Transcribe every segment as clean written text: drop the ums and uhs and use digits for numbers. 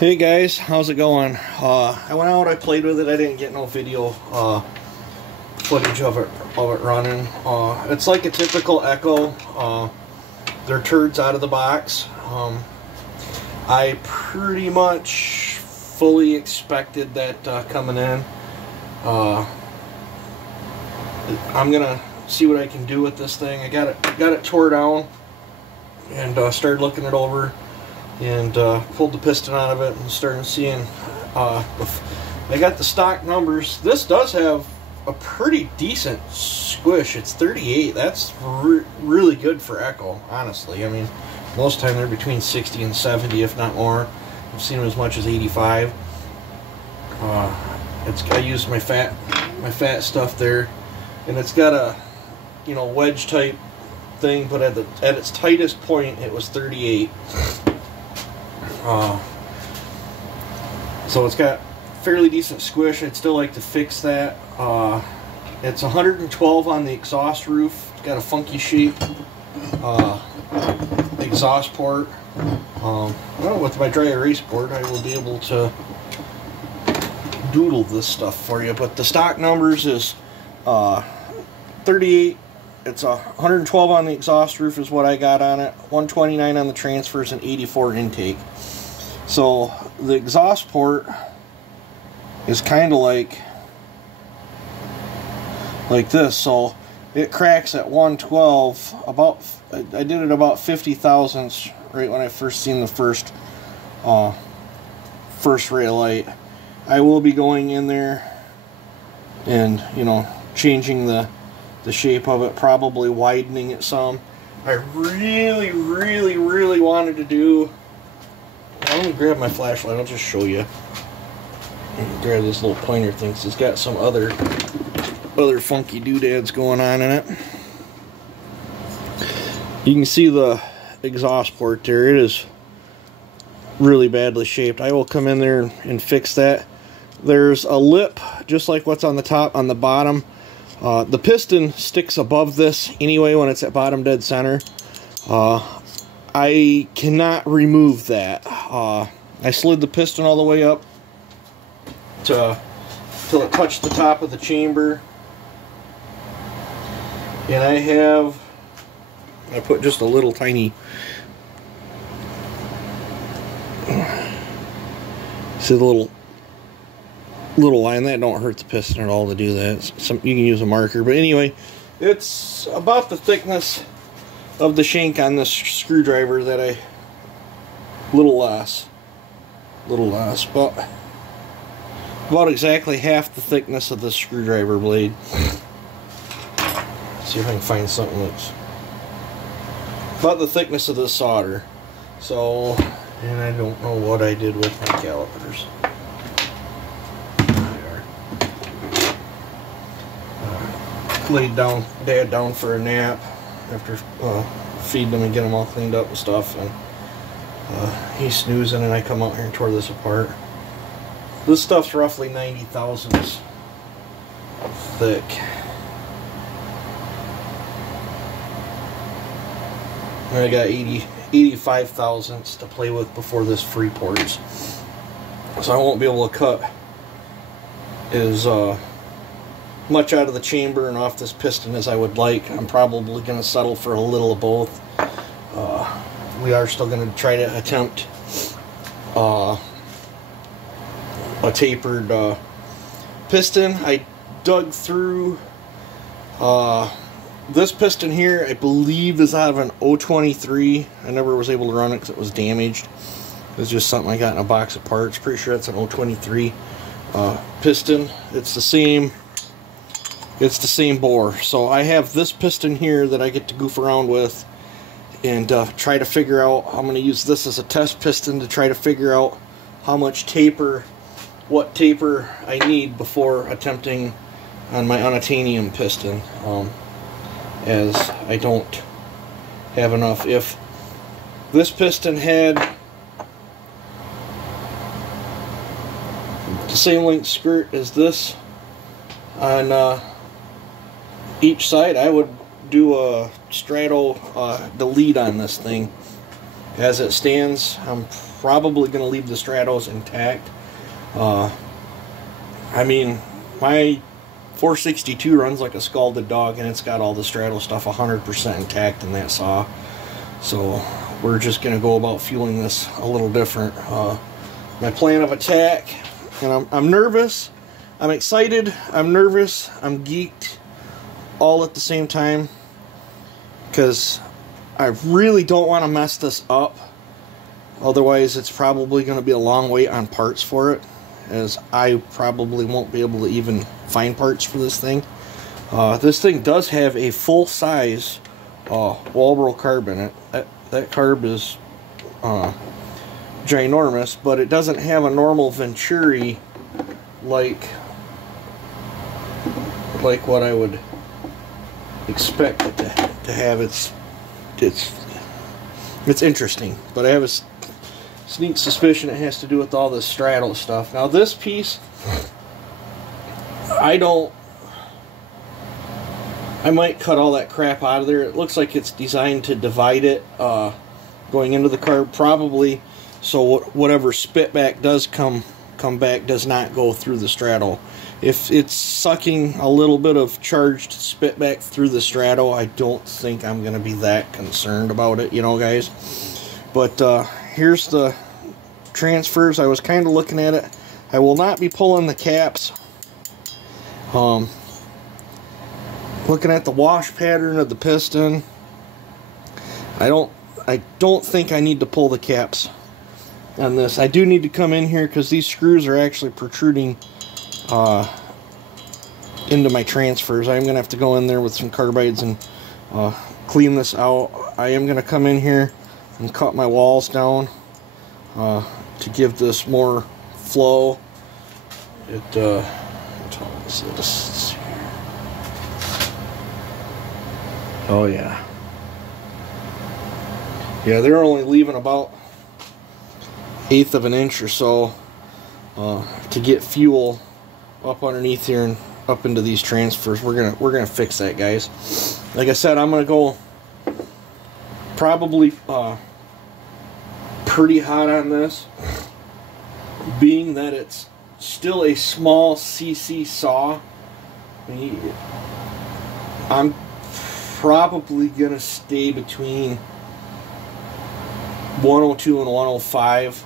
Hey guys, how's it going? I went out, I played with it. I didn't get no video footage of it running. It's like a typical Echo. They're turds out of the box. I pretty much fully expected that coming in. I'm gonna see what I can do with this thing. I got it tore down and started looking it over. And pulled the piston out of it and started seeing. I got the stock numbers. This does have a pretty decent squish. It's 38. That's really good for Echo, honestly. I mean, most of the time they're between 60 and 70, if not more. I've seen them as much as 85. I used my fat stuff there, and it's got a wedge type thing, but at its tightest point it was 38. So it's got fairly decent squish. I'd still like to fix that. It's 112 on the exhaust roof. It's got a funky shape exhaust port. Well, with my dry erase board I will be able to doodle this stuff for you, but the stock numbers is 38. It's 112 on the exhaust roof is what I got on it, 129 on the transfers, and 84 intake. So the exhaust port is kind of like this. So it cracks at 112. I did it about 50 thousandths right when I first seen the first ray of light. I will be going in there and changing the shape of it, probably widening it some. I really wanted to do. Let me grab my flashlight. I'll just show you. Grab this little pointer thing. It's got some other funky doodads going on in it. You can see the exhaust port there. It is really badly shaped. I will come in there and fix that. There's a lip just like what's on the top, on the bottom. The piston sticks above this anyway when it's at bottom dead center. I cannot remove that. I slid the piston all the way up till it touched the top of the chamber. And I put just a little tiny, see the little line that don't hurt the piston at all to do that. You can use a marker, but anyway, it's about the thickness of the shank on this screwdriver that a little less, but about exactly half the thickness of the screwdriver blade. See if I can find something that's about the thickness of this solder. So, and I don't know what I did with my calipers. Laid Dad down for a nap after feeding him and getting him all cleaned up and stuff, and he's snoozing, and I come out here and tore this apart. This stuff's roughly 90 thousandths thick. And I got 85 thousandths to play with before this free ports, so I won't be able to cut as much out of the chamber and off this piston as I would like. I'm probably going to settle for a little of both. We are still going to try to attempt a tapered piston. I dug through this piston here. I believe is out of an 023. I never was able to run it because it was damaged. It's just something I got in a box of parts. Pretty sure it's an 023 piston. It's the same bore. So I have this piston here that I get to goof around with and try to figure out. I'm going to use this as a test piston to try to figure out how much taper, what taper I need before attempting on my unobtainium piston, as I don't have enough. If this piston had the same length skirt as this on each side, I would do a straddle delete on this thing. As it stands, I'm probably going to leave the Stratos intact. I mean, my 462 runs like a scalded dog, and it's got all the Strato stuff 100% intact in that saw. So we're just going to go about fueling this a little different. My plan of attack, and I'm nervous, I'm excited, I'm nervous, I'm geeked, all at the same time, because I really don't want to mess this up. Otherwise, it's probably going to be a long wait on parts for it, as I probably won't be able to even find parts for this thing. This thing does have a full-size Walbro carb in it. That carb is ginormous, but it doesn't have a normal Venturi like what I would expect it to have. It's interesting, but I have a sneak suspicion it has to do with all this straddle stuff. Now this piece, I might cut all that crap out of there. It looks like it's designed to divide it going into the carb, probably, so whatever spit back does come back does not go through the straddle. If it's sucking a little bit of charged spit back through the straddle, I don't think I'm going to be that concerned about it, you know, guys. But here's the transfers. I was kind of looking at it. I will not be pulling the caps. Looking at the wash pattern of the piston, I don't think I need to pull the caps on this. I do need to come in here because these screws are actually protruding into my transfers. I'm going to have to go in there with some carbides and clean this out. I am going to come in here and cut my walls down to give this more flow. What is this? Oh yeah. Yeah, they're only leaving about 1/8 of an inch or so to get fuel up underneath here and up into these transfers. We're gonna fix that, guys. Like I said, I'm gonna go probably pretty hot on this, being that it's still a small CC saw. I'm probably gonna stay between 102 and 105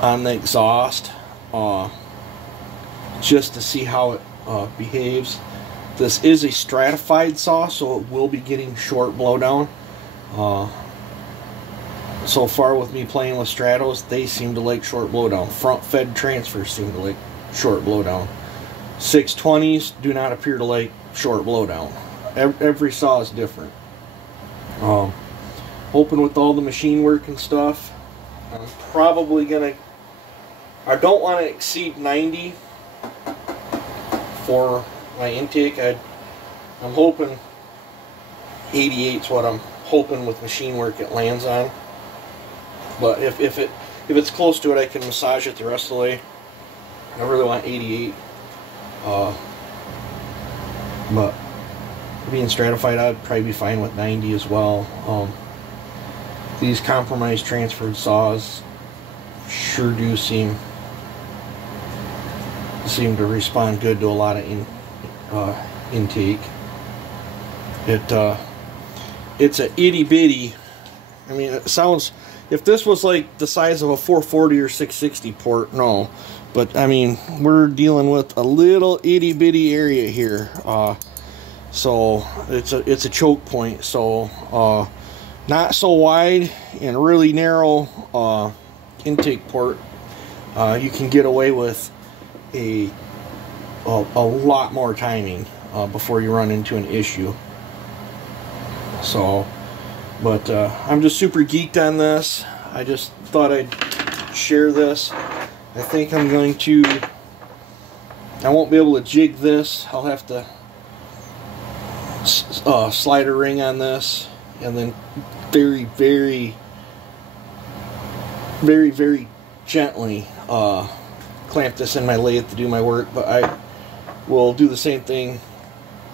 on the exhaust, just to see how it behaves. This is a stratified saw, so it will be getting short blowdown. So far with me playing with Stratos, they seem to like short blowdown. Front fed transfers seem to like short blowdown. 620s do not appear to like short blowdown. Every saw is different. Hoping with all the machine work and stuff, I'm probably gonna, I don't want to exceed 90 for my intake. I'm hoping 88 is what I'm hoping with machine work it lands on. But if it's close to it, I can massage it the rest of the way. I really want 88. But being stratified, I'd probably be fine with 90 as well. These compromised transferred saws sure do seem to respond good to a lot of intake. It's a itty bitty. I mean, it sounds, if this was like the size of a 440 or 660 port, no. But I mean, we're dealing with a little itty bitty area here. So it's a choke point. So not so wide and really narrow intake port. You can get away with a lot more timing before you run into an issue. So, but I'm just super geeked on this. I just thought I'd share this. I think I'm going to, I won't be able to jig this. I'll have to slide a ring on this and then very, very, very, very gently clamp this in my lathe to do my work. But I will do the same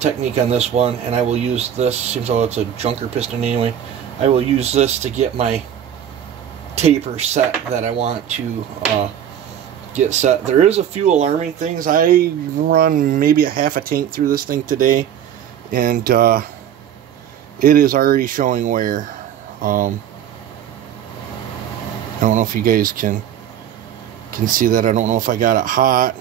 technique on this one, and I will use this, seems though it's a junker piston anyway, I will use this to get my taper set that I want to get set. There is a few alarming things. I run maybe a half a tank through this thing today, and it is already showing wear. I don't know if you guys can see that. I don't know if I got it hot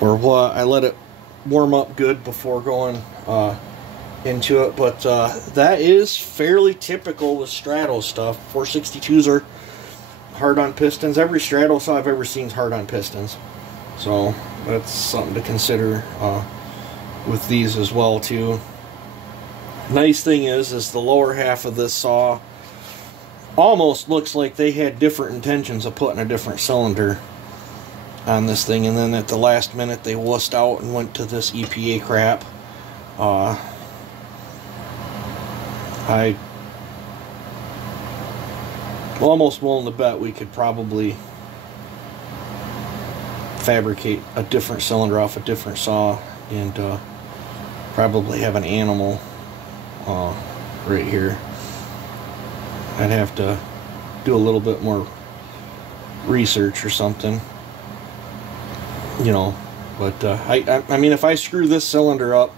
or what. I let it warm up good before going into it, but that is fairly typical with straddle stuff. 462s are hard on pistons. Every straddle saw I've ever seen is hard on pistons, so that's something to consider with these as well too. Nice thing is the lower half of this saw almost looks like they had different intentions of putting a different cylinder on this thing, and then at the last minute they wussed out and went to this EPA crap. I'm almost willing to bet we could probably fabricate a different cylinder off a different saw and probably have an animal right here. I'd have to do a little bit more research or something, you know, but I mean, if I screw this cylinder up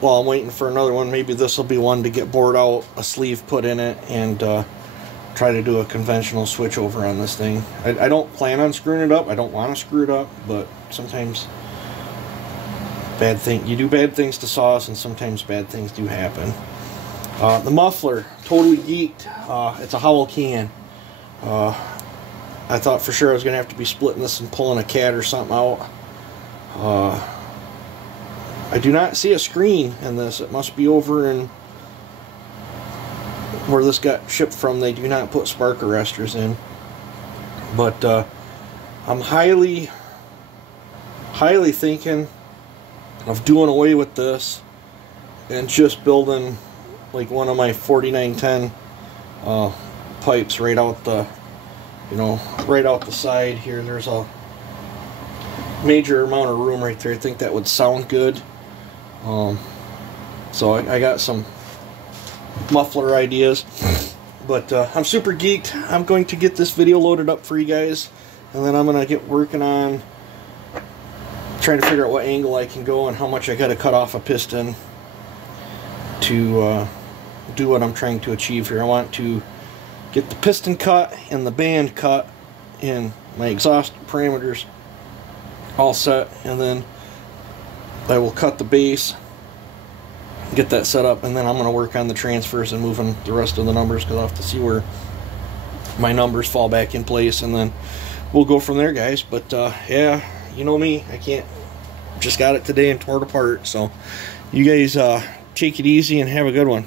while I'm waiting for another one, maybe this will be one to get bored out, a sleeve put in it, and try to do a conventional switch over on this thing. I don't plan on screwing it up. I don't want to screw it up, but sometimes you do bad things to saws, and sometimes bad things do happen. The muffler, totally geeked. It's a Howell can. I thought for sure I was going to have to be splitting this and pulling a cat or something out. I do not see a screen in this. It must be over in where this got shipped from. They do not put spark arresters in. But I'm highly thinking of doing away with this and just building like one of my 4910 pipes right out the, right out the side here. There's a major amount of room right there. I think that would sound good. So I got some muffler ideas, but I'm super geeked. I'm going to get this video loaded up for you guys, and then I'm going to get working on trying to figure out what angle I can go and how much I got to cut off a piston to do what I'm trying to achieve here. I want to get the piston cut and the band cut and my exhaust parameters all set, and then I will cut the base, get that set up, and then I'm going to work on the transfers and moving the rest of the numbers, because I'll have to see where my numbers fall back in place, and then we'll go from there, guys. But yeah, you know me, just got it today and tore it apart. So you guys take it easy and have a good one.